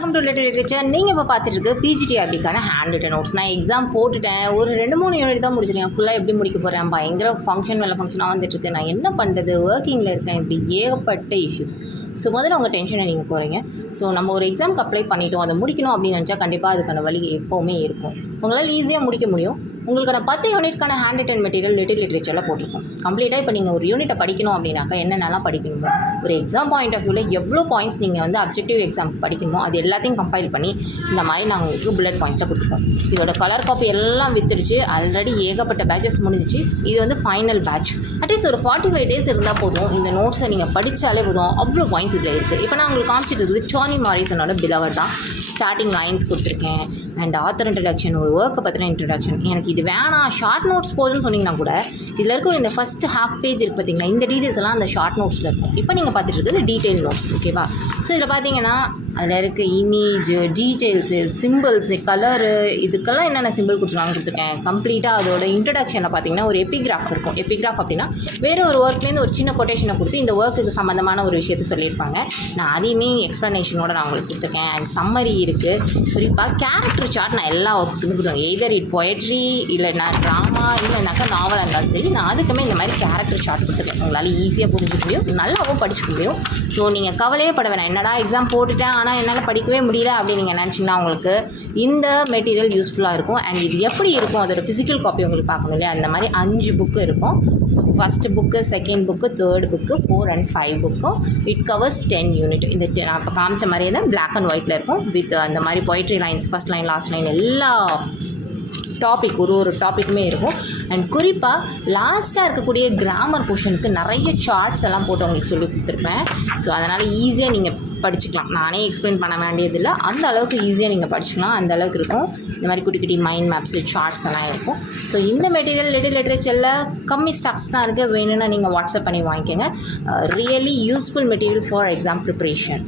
Welcome to literature. நீங்கள் இப்போ பார்த்துட்டு பிஜிடிஆர்பிக்கான ஹேண்ட் ரிட்டன் நோட்ஸ். நான் எக்ஸாம் போட்டுட்டேன், ஒரு 2-3 யூனிட் தான் முடிச்சிருக்கேன். ஃபுல்லாக எப்படி முடிக்க போகிறேன், பயங்கர ஃபங்க்ஷனாக வந்துட்டுருக்கு. நான் என்ன பண்ணுறது, ஒர்க்கிங்கில் இருக்கேன், இப்படி ஏகப்பட்ட இஷ்யூஸ். ஸோ முதல்ல உங்கள் டென்ஷனை நீங்கள் போகிறீங்க. ஸோ நம்ம ஒரு எக்ஸாமுக்கு அப்ளை பண்ணிட்டோம், அதை முடிக்கணும் அப்படின்னு நினச்சா கண்டிப்பாக அதுக்கான வழி எப்போவுமே இருக்கும். உங்களால் ஈஸியாக முடிக்க முடியும். உங்களுக்கான 10 யூனிட்கான ஹேண்ட் ரிட்டன் மெட்டீரியல் லிட்டரேச்சரில் போட்டிருக்கோம். கம்ப்ளீட்டாக இப்போ நீங்கள் ஒரு யூனிட்டை படிக்கணும் அப்படின்னாக்கா என்னென்னலாம் படிக்கணுமோ, ஒரு எக்ஸாம் பாயிண்ட் ஆஃப் வியூவில் எவ்வளோ பாயிண்ட்ஸ் நீங்கள் வந்து அப்ஜெக்டிவ் எக்ஸாம் படிக்கணுமோ அது எல்லாத்தையும் கம்பைல் பண்ணி இந்த மாதிரி நாங்கள் உங்களுக்கு புல்லட் பாயிண்ட்ஸில் கொடுத்துருக்கோம். இதோட கலர் காப்பி எல்லாம் வித்துடுச்சு. ஆல்ரெடி ஏகப்பட்ட பேட்சஸ் முடிஞ்சிச்சு. இது வந்து ஃபைனல் பேட்ச். அட்லீஸ்ட் ஒரு 45 டேஸ் இருந்தால் போதும். இந்த நோட்ஸை நீங்கள் படித்தாலே போதும், அவ்வளோ பாயிண்ட்ஸ் இதில் இருக்குது. இப்போ நான் உங்களுக்கு காமிச்சிட்டு இருக்குது டோனி மாரிசனோட பிலவர் தான். ஸ்டார்டிங் லைன்ஸ் கொடுத்துருக்கேன் அண்ட் ஆத்தர் இன்ட்ரடக்ஷன், ஒரு ஒர்க்கை பற்றின இன்ட்ரடக்ஷன். எனக்கு இது வேணாம், ஷார்ட் நோட்ஸ் போதுன்னு சொன்னிங்கன்னா கூட இதில் இருக்கும் இந்த ஃபஸ்ட்டு ஹாஃப் பேஜ் இருக்குது பார்த்தீங்களா, இந்த டீட்டெயில்ஸ் எல்லாம் அந்த ஷார்ட் நோட்ஸில் இருக்கும். இப்போ நீங்கள் பார்த்துட்டு இருக்குது டீட்டெயில் நோட்ஸ், ஓகேவா? ஸோ இதில் பார்த்தீங்கன்னா அதில் இருக்க இமேஜ், டீட்டெயில்ஸு, சிம்பிள்ஸு, கலரு, இதுக்கெல்லாம் என்னென்ன சிம்பிள் கொடுத்துருக்கேன். கம்ப்ளீட்டாக அதோட இன்ட்ரடக்ஷனில் பார்த்தீங்கன்னா ஒரு எபிகிராஃப் இருக்கும். எபிகிராஃப் அப்படின்னா வேறு ஒரு ஒர்க்லேருந்து ஒரு சின்ன கொட்டேஷனை கொடுத்து இந்த ஒர்க்குக்கு சம்மந்தமான ஒரு விஷயத்தை சொல்லியிருப்பாங்க. நான் அதையுமே எக்ஸ்ப்ளனேஷனோட நான் உங்களுக்கு கொடுத்துருக்கேன். அண்ட் சம்மரி இருக்குது. குறிப்பாக கேரக்டர் சார்ட் நான் எல்லா ஒர்க்குமே கொடுத்தேன். எய்தர் இட் பொயட்ரி இல்லைனா ட்ராமா இல்லைனாக்கா நாவலாக இருந்தாலும் சரி, நான் அதுக்குமே இந்த மாதிரி கேரக்டர் சார்ட் கொடுத்துருக்கேன். உங்களால் ஈஸியாக புரிஞ்சுக்க முடியும், நல்லாவும் படிச்சுக்க முடியும். ஸோ நீங்கள் கவலையே பட வேணாம், என்னடா எக்ஸாம் போட்டுட்டேன் ஆனால் என்னால் படிக்கவே முடியல அப்படின்னு நீங்கள் நினச்சிங்கன்னா உங்களுக்கு இந்த மெட்டீரியல் யூஸ்ஃபுல்லாக இருக்கும். அண்ட் இது எப்படி இருக்கும், அதோட ஃபிசிக்கல் காப்பி உங்களுக்கு பார்க்கணும் இல்லையா, அந்த மாதிரி 5 புக்கு இருக்கும். So first book, second book, third book, 4 and 5 புக்கும். It covers 10 unit. இந்த நான் இப்போ காமிச்ச மாதிரியே தான் பிளாக் அண்ட் ஒயிட்டில் இருக்கும். வித் அந்த மாதிரி poetry lines, first line, last line, எல்லா டாபிக் ஒரு டாப்பிக்குமே இருக்கும். அண்ட் குறிப்பாக லாஸ்ட்டாக இருக்கக்கூடிய கிராமர் போர்ஷனுக்கு நிறைய சார்ட்ஸ் எல்லாம் போட்டு உங்களுக்கு சொல்லி கொடுத்துருப்பேன். ஸோ அதனால் ஈஸியாக நீங்கள் படிச்சுக்கலாம். நானே எக்ஸ்பிளைன் பண்ண வேண்டியதில்லை, அந்த அளவுக்கு ஈஸியாக நீங்கள் படிச்சுக்கலாம். அந்த அளவுக்கு இருக்கும். இந்த மாதிரி குட்டி குட்டி மைண்ட் மேப்ஸு, சார்ட்ஸ் எல்லாம் இருக்கும். ஸோ இந்த மெட்டீரியல் லிட்டரேச்சரில் கம்மி ஸ்டாக்ஸ் தான் இருக்குது. வேணும்னா நீங்கள் வாட்ஸ்அப் பண்ணி வாங்கிக்கோங்க. Really useful material for exam preparation.